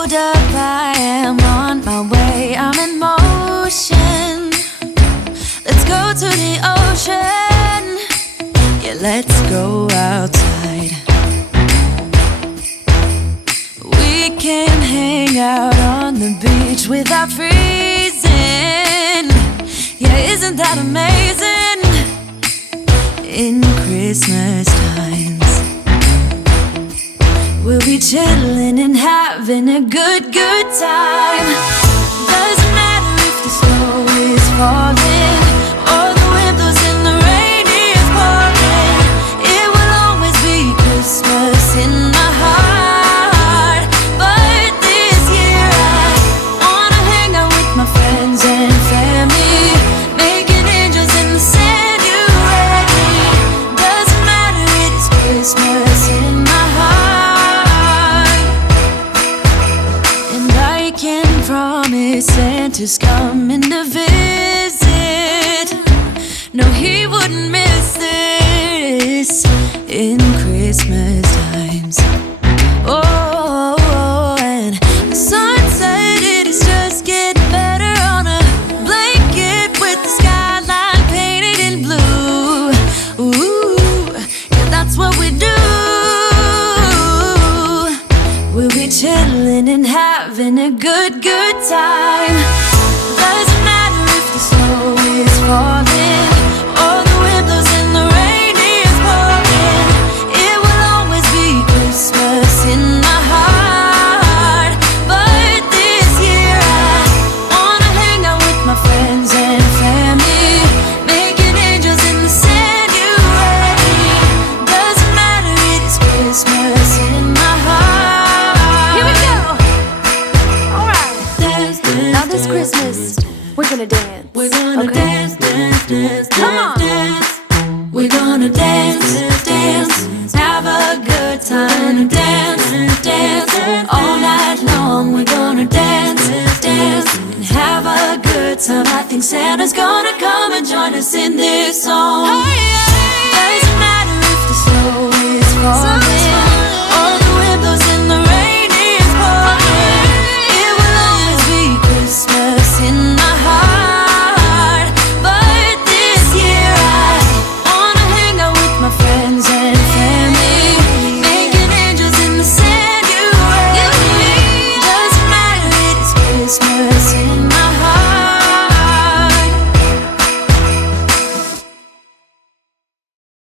hold up, I am on my way, I'm in motion. Let's go to the ocean, yeah, let's go outside. We can hang out on the beach without freezing. Yeah, isn't that amazing? In Christmas times, we'll be chilling and having a good time. Doesn't matter if the snow is falling or the wind blows and the rain is pouring. It will always be Christmas in my heart. But this year I wanna hang out with my friends and family, making angels in the sand. You ready? Doesn't matter, it's Christmas in my heart. And I can promise Santa's coming to visit. No, he wouldn't miss this in Christmas times. Oh, and the sunset, it is just getting better on a blanket with the skyline painted in blue. Ooh, yeah, that's what we do. We'll be chilling and having a good time. Doesn't matter if the snow is falling or the wind blows and the rain is pouring. It will always be Christmas in my heart. But this year I wanna hang out with my friends and family, making angels in the sand. You ready? Doesn't matter, it's Christmas in my heart. Here we go. All right. Now this Christmas, we're gonna dance. We're gonna Okay. dance, Come on. We're gonna dance, have a good time, dance, all night long. We're gonna dance, and have a good time. I think Santa's gonna come and join us in this song. Hey, hey. Doesn't matter if the snow is falling